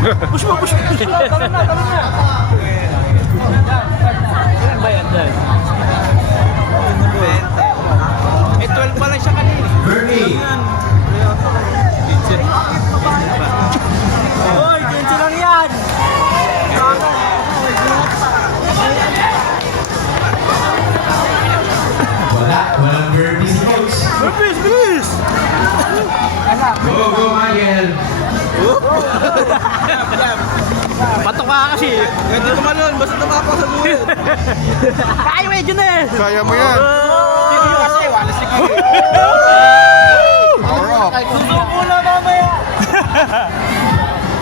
Push mo, push mo. Talon na, talon na. Ilan ba yan dyan? 20. Eh, 12 pa lang siya kanina. Bernie. Hoy, 20 lang yan. Walang Bernie si Coach. Bilis, bilis. Go, Michael. Patok ka kasi. Ganti tumalon, basta tumapak sa buhay. Kaya mo yun eh. Kaya mo yan. Sige kasi, wala sige. Susuko na mamaya.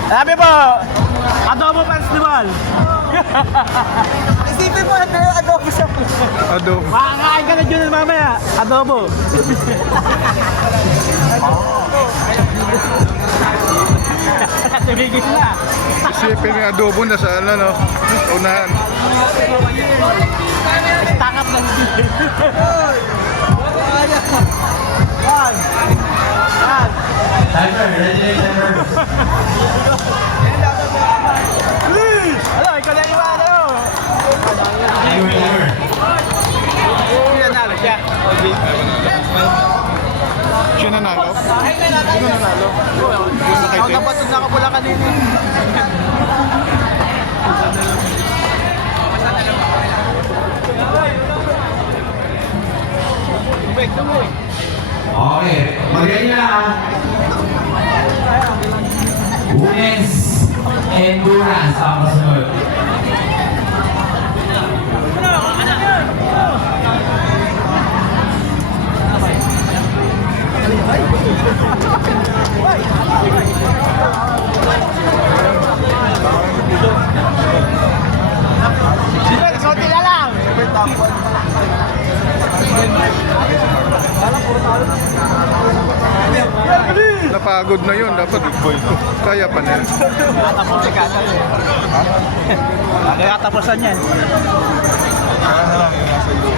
Sabi po, Adobo Festival. Isipin mo, adobo siya. Adobo. Makakain ka na dyan mamaya. Adobo. Tumigil na. Isipin yung adobo na sa ano, no? Unahan. Stack up lang dito. One. One. Timer, ready na timer. Please! Ano, ikaw na iwan, ano? Timer. Hindi nanalo siya. Siya nanalo? Sino nanalo? Ako dapat yung nakapula kanina. Tubig, tubig. Okay, magaling na. Women's endurance ang kasunod. Sige, konti na lang. Napagod na yun. Dapat kaya pa na yan. Tapos si Kata. Kaya tapusan yan. Kaya na lang yung nasa iyo.